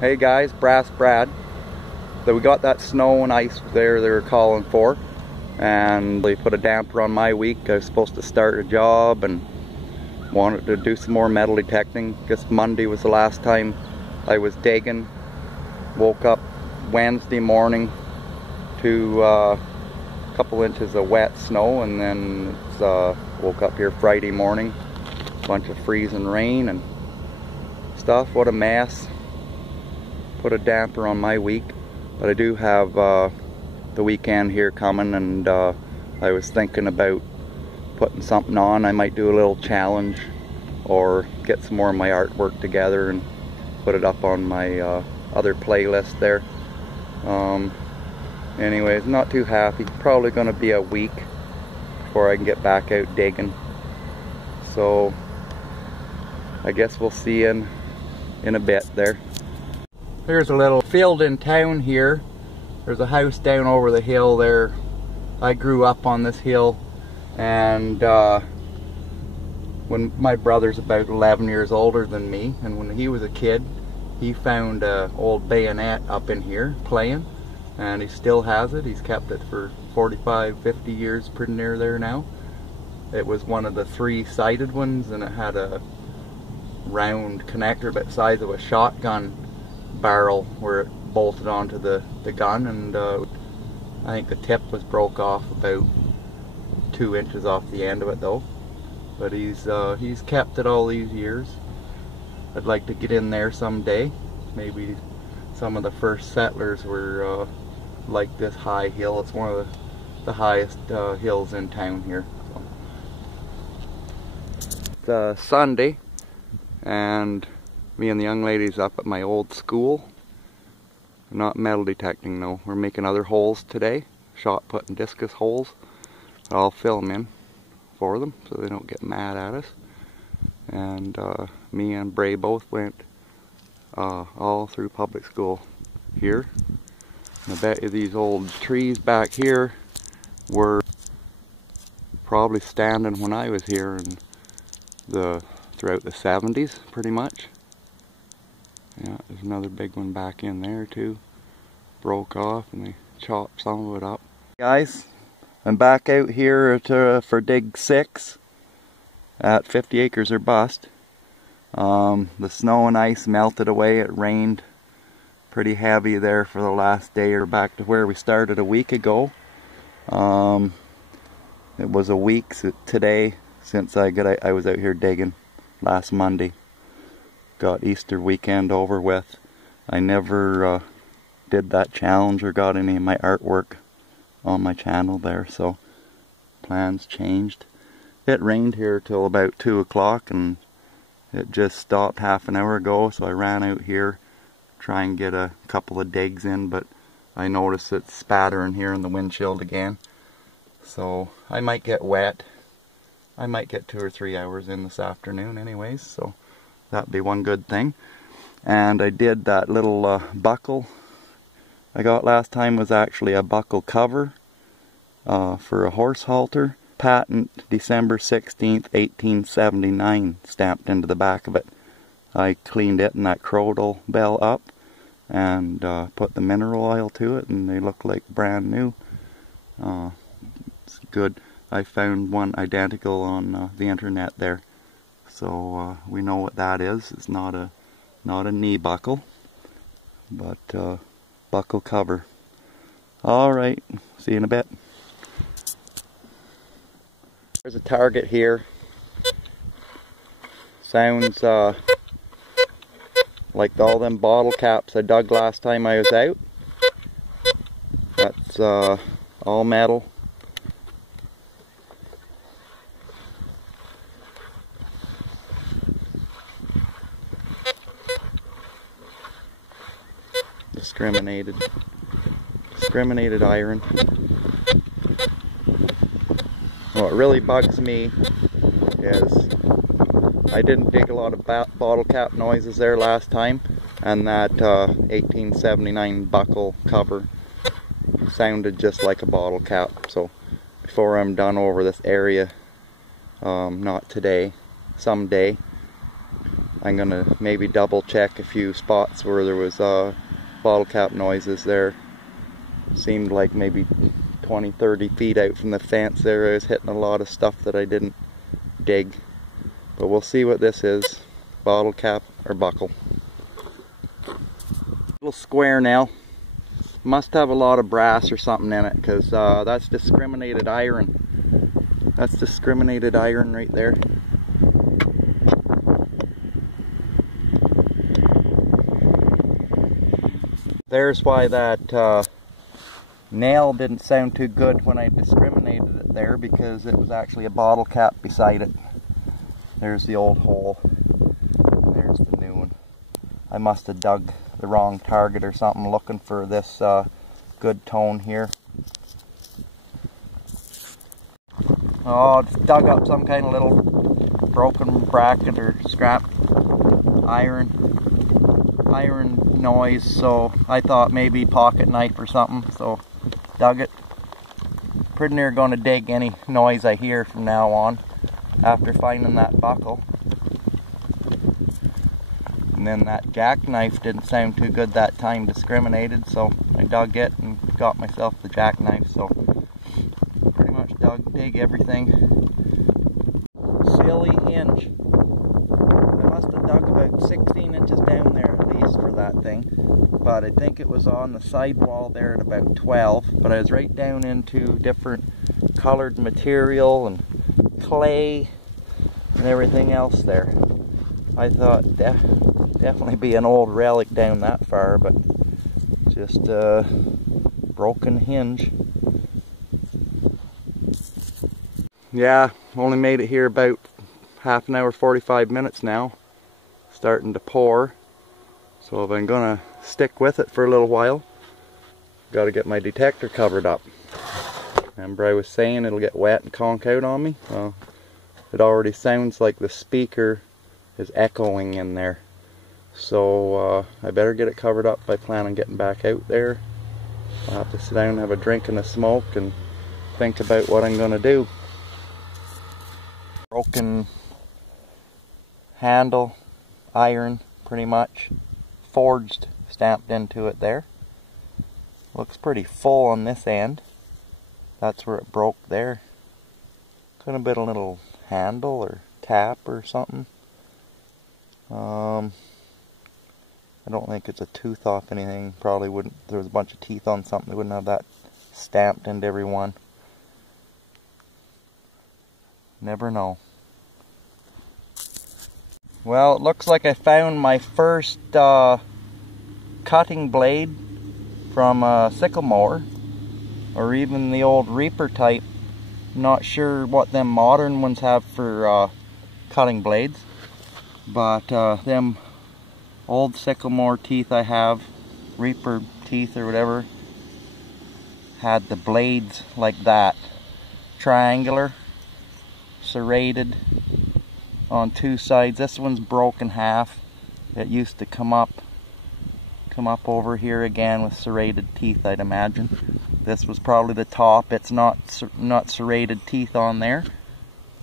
Hey guys, Brass Brad. So we got that snow and ice there they were calling for, and they put a damper on my week. I was supposed to start a job and wanted to do some more metal detecting. Guess Monday was the last time I was digging. Woke up Wednesday morning to a couple inches of wet snow, and then woke up here Friday morning, a bunch of freezing rain and stuff. What a mess. Put a damper on my week, but I do have the weekend here coming, and I was thinking about putting something on. I might do a little challenge or get some more of my artwork together and put it up on my other playlist there. Anyways, not too happy. Probably going to be a week before I can get back out digging, so I guess we'll see in a bit there. There's a little field in town here. There's a house down over the hill there. I grew up on this hill, and when my brother's about 11 years older than me, and when he was a kid, he found an old bayonet up in here playing, and he still has it. He's kept it for 45-50 years, pretty near there now. It was one of the 3-sided ones, and it had a round connector about the size of a shotgun barrel where it bolted onto the gun, and I think the tip was broke off about 2 inches off the end of it though. But he's kept it all these years. I'd like to get in there someday. Maybe some of the first settlers were like this high hill. It's one of the highest hills in town here. So. It's Sunday, and me and the young ladies up at my old school. Not metal detecting, no. We're making other holes today. Shot put and discus holes. I'll film in for them so they don't get mad at us. And me and Bray both went all through public school here. And I bet you these old trees back here were probably standing when I was here throughout the 70s, pretty much. Yeah, there's another big one back in there too. Broke off and they chopped some of it up. Guys, I'm back out here for Dig 6 at 50 acres or bust. The snow and ice melted away. It rained pretty heavy there for the last day, or back to where we started a week ago. It was a week today since I was out here digging last Monday. Got Easter weekend over with. I never did that challenge or got any of my artwork on my channel there, so plans changed. It rained here till about 2 o'clock, and it just stopped half an hour ago, so I ran out here try and get a couple of digs in, but I noticed it's spattering here in the windshield again, so I might get wet. I might get 2 or 3 hours in this afternoon anyways, so that'd be one good thing. And I did that little buckle I got last time. Was actually a buckle cover for a horse halter. Patent December 16th, 1879 stamped into the back of it. I cleaned it and that crodal bell up and put the mineral oil to it, and they look like brand new. It's good. I found one identical on the internet there. So we know what that is. It's not a knee buckle, but buckle cover. Alright, see you in a bit. There's a target here. Sounds like all them bottle caps I dug last time I was out. That's all metal. Discriminated iron. What really bugs me is I didn't dig a lot of bottle cap noises there last time, and that 1879 buckle cover sounded just like a bottle cap. So before I'm done over this area, not today, someday, I'm gonna maybe double check a few spots where there was bottle cap noises there. Seemed like maybe 20-30 feet out from the fence there I was hitting a lot of stuff that I didn't dig. But we'll see what this is, bottle cap or buckle. Little square nail. Must have a lot of brass or something in it, because that's discriminated iron. That's discriminated iron right there. There's why that nail didn't sound too good when I discriminated it there, because it was actually a bottle cap beside it. There's the old hole. There's the new one. I must have dug the wrong target or something looking for this good tone here. Oh, just dug up some kind of little broken bracket or scrap iron noise, so I thought maybe pocket knife or something, so dug it. Pretty near going to dig any noise I hear from now on after finding that buckle. And then that jackknife didn't sound too good that time, discriminated, so I dug it and got myself the jackknife. So pretty much dig everything. Silly hinge. I must have dug about 16 inches down there at least for that thing, but I think it was on the sidewall there at about 12, but I was right down into different colored material and clay and everything else there. I thought definitely be an old relic down that far, but just a broken hinge. Yeah, only made it here about half an hour, 45 minutes now. Starting to pour, so if I'm gonna stick with it for a little while, got to get my detector covered up. Remember I was saying it'll get wet and conk out on me? Well, it already sounds like the speaker is echoing in there. So I better get it covered up. I plan on getting back out there. I'll have to sit down and have a drink and a smoke and think about what I'm gonna do. Broken handle, iron pretty much, forged, stamped into it there. Looks pretty full on this end. That's where it broke there. Could have been a little handle or tap or something. I don't think it's a tooth off anything. Probably wouldn't. If there was a bunch of teeth on something, they wouldn't have that stamped into every one. Never know. Well, it looks like I found my first cutting blade from a sickle mower, or even the old reaper type. Not sure what them modern ones have for cutting blades, but them old sickle mower teeth I have, reaper teeth or whatever, had the blades like that, triangular, serrated on two sides. This one's broken half. It used to come up over here again with serrated teeth, I'd imagine. This was probably the top. It's not serrated teeth on there.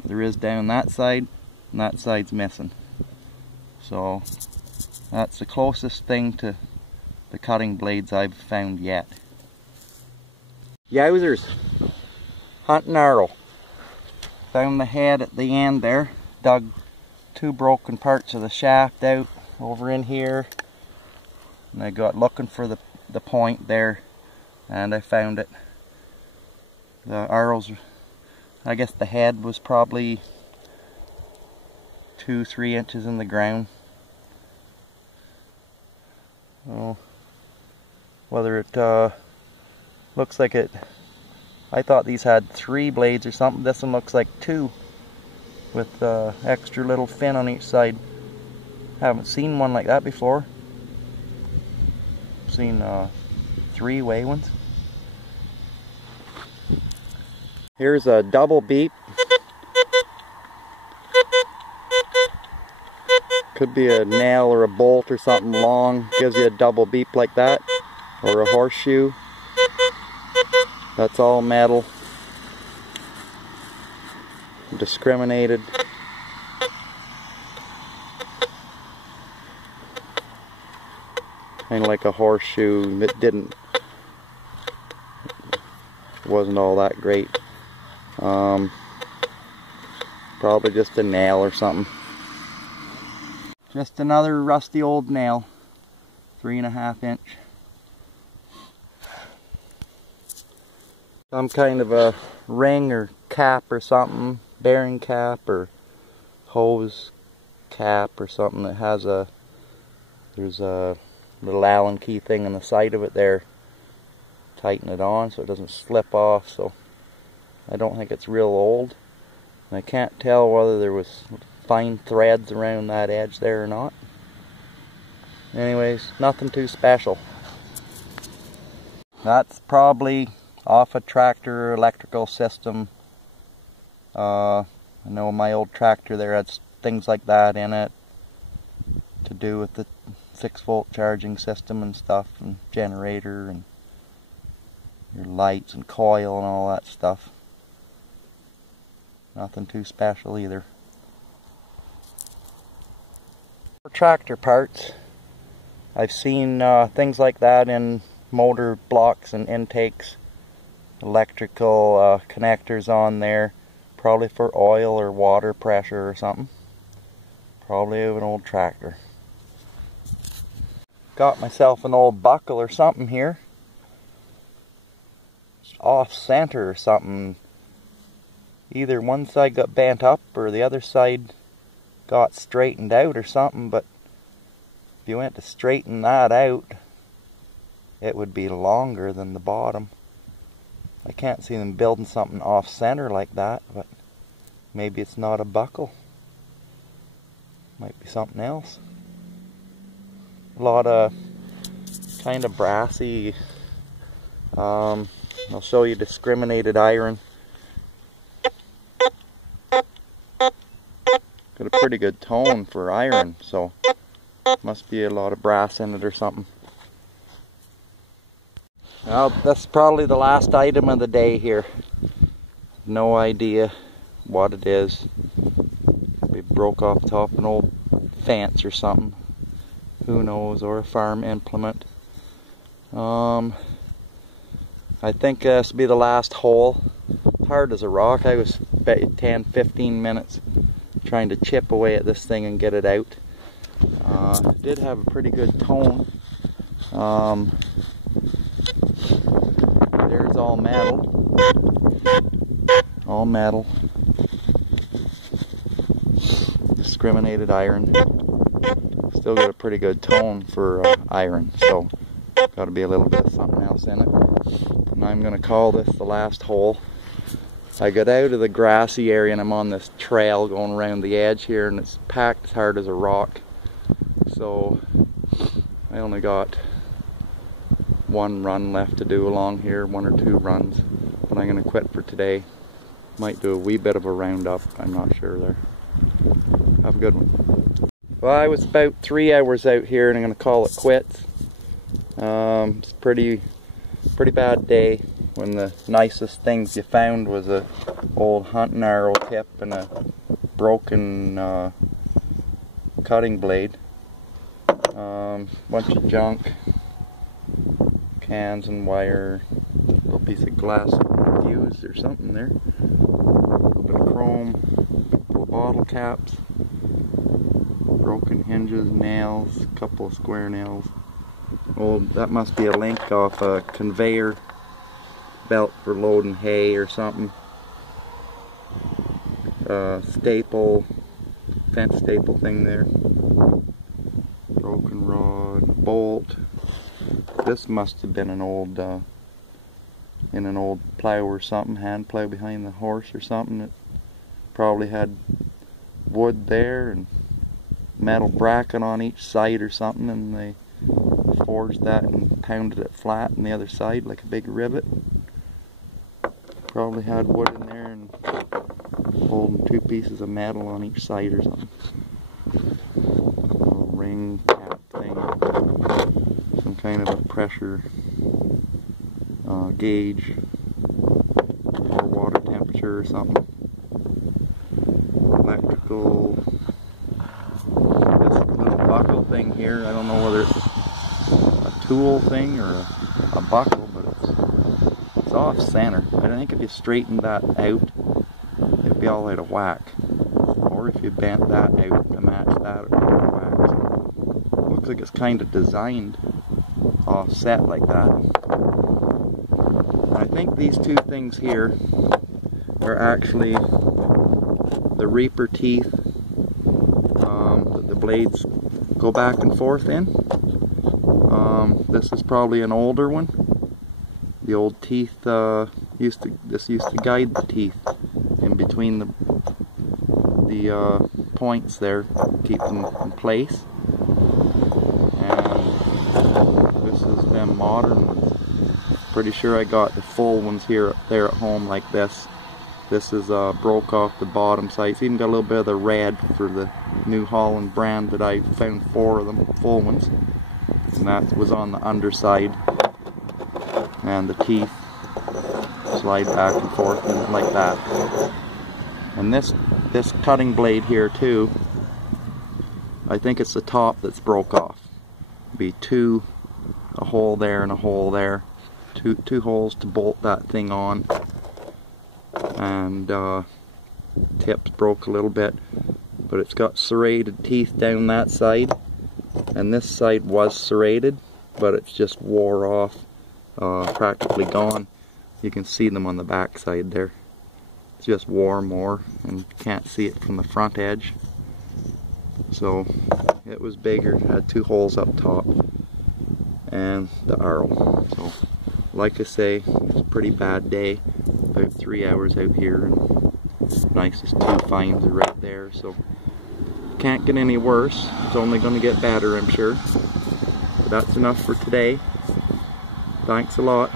There is down that side, and that side's missing. So that's the closest thing to the cutting blades I've found yet. Yowzers! Hunting arrow. Found the head at the end there. Dug two broken parts of the shaft out over in here. And I got looking for the point there, and I found it. The arrows, I guess the head was probably 2-3 inches in the ground. Oh, whether it looks like it, I thought these had 3 blades or something. This one looks like 2 with extra little fin on each side. Haven't seen one like that before. I've seen 3-way ones. Here's a double beep. Could be a nail or a bolt or something long. Gives you a double beep like that. Or a horseshoe. That's all metal. Discriminated. kind of like a horseshoe. It wasn't all that great. Probably just a nail or something. Just another rusty old nail, 3.5 inch. Some kind of a ring or cap or something, bearing cap or hose cap or something that has there's a little Allen key thing on the side of it there. Tighten it on so it doesn't slip off. So I don't think it's real old. And I can't tell whether there was fine threads around that edge there or not. Anyways, nothing too special. That's probably off a tractor electrical system. I know my old tractor there had things like that in it to do with the 6-volt charging system and stuff, and generator and your lights and coil and all that stuff. Nothing too special either. For tractor parts, I've seen things like that in motor blocks and intakes, electrical connectors on there, probably for oil or water pressure or something. Probably of an old tractor. Got myself an old buckle or something here. It's off center or something. Either one side got bent up or the other side got straightened out or something, but if you went to straighten that out, it would be longer than the bottom. I can't see them building something off center like that, but maybe it's not a buckle. Might be something else. A lot of kind of brassy, I'll show you discriminated iron. Got a pretty good tone for iron, so must be a lot of brass in it or something. Well, that's probably the last item of the day here. No idea what it is. We broke off the top of an old fence or something. Who knows, or a farm implement. I think this will be the last hole. Hard as a rock. I was bet you 10-15 minutes trying to chip away at this thing and get it out. It did have a pretty good tone. There's all metal. All metal. Discriminated iron. Still got a pretty good tone for iron, so got to be a little bit of something else in it. And I'm going to call this the last hole. I got out of the grassy area and I'm on this trail going around the edge here, and it's packed as hard as a rock. So I only got one run left to do along here, 1 or 2 runs, but I'm going to quit for today. Might do a wee bit of a roundup, I'm not sure there. Have a good one. Well, I was about 3 hours out here and I'm going to call it quits. It's a pretty bad day when the nicest things you found was a old hunting arrow tip and a broken cutting blade. Bunch of junk, cans and wire, a little piece of glass fused or something there, a little bit of chrome, a couple of bottle caps, broken hinges, nails, a couple of square nails. Oh, that must be a link off a conveyor belt for loading hay or something. Staple, fence staple thing there. Broken rod, bolt. This must have been an old, in an old plow or something, hand plow behind the horse or something. It probably had wood there and metal bracket on each side or something, and they forged that and pounded it flat on the other side like a big rivet. Probably had wood in there and holding 2 pieces of metal on each side or something. A little ring cap thing. Some kind of a pressure gauge or water temperature or something. Electrical. This little buckle thing here, I don't know whether it's tool thing or a buckle, but it's off center. I think if you straightened that out, it'd be all out of whack. Or if you bent that out to match that, it'd be out of whack. So it looks like it's kind of designed offset like that. I think these two things here are actually the reaper teeth that the blades go back and forth in. This is probably an older one. The old teeth used to guide the teeth in between the points there, keep them in place. And this is them modern ones. Pretty sure I got the full ones there at home like this. This is broke off the bottom side. It's even got a little bit of the red for the New Holland brand, that I found 4 of them, full ones. And that was on the underside. And the teeth slide back and forth and like that. And this cutting blade here too, I think it's the top that's broke off. Be a hole there and a hole there. Two holes to bolt that thing on. And tips broke a little bit, but it's got serrated teeth down that side, and this side was serrated, but it's just wore off, practically gone. You can see them on the back side there. It's just wore more, and you can't see it from the front edge. So it was bigger, it had 2 holes up top and the arrow. So like I say, it's a pretty bad day. About 3 hours out here, and nicest 2 finds are right there, so can't get any worse. It's only going to get better, I'm sure. But that's enough for today. Thanks a lot.